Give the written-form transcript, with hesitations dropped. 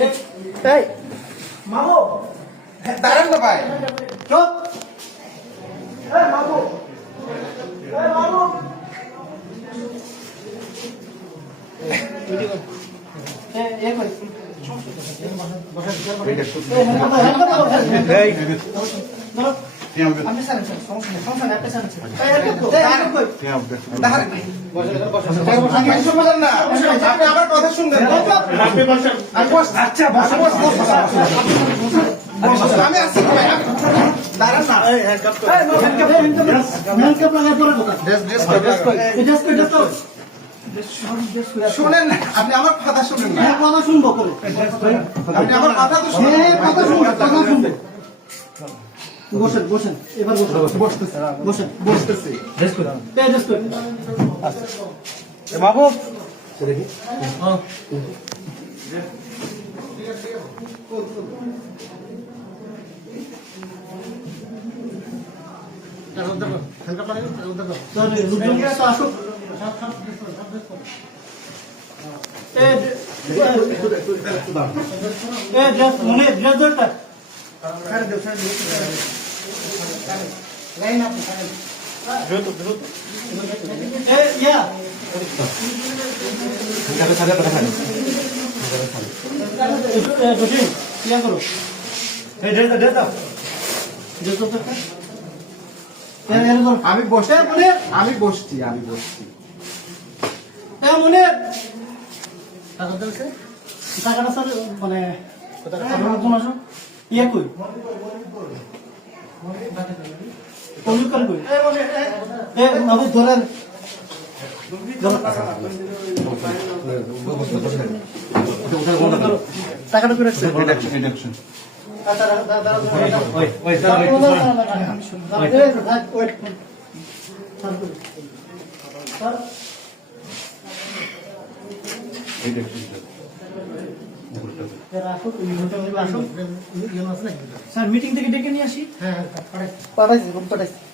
এই মামু দাঁড়ান না ভাই চুপ এই মামু আমার কথা শুনবেন আমি আসছি দাঁড়ান না শুনেন না আপনি আমার কথা শুনেন না কথা শুনবো করে আপনি আমার কথা তো শুনেন কথা শুনবে বসেন বসেন এবার বসেন বসতেছি মাহবুব আসুক আমি বসে আমি বসছি মনে টাকাটা স্যার মানে ইয়ে কই কমিউনিকেট কই এ বাবু ধরেন টাকাটা করে রাখছে রিডাকশন স্যার মিটিং থেকে ডেকে নিয়ে আসি হ্যাঁ পাঠাইছি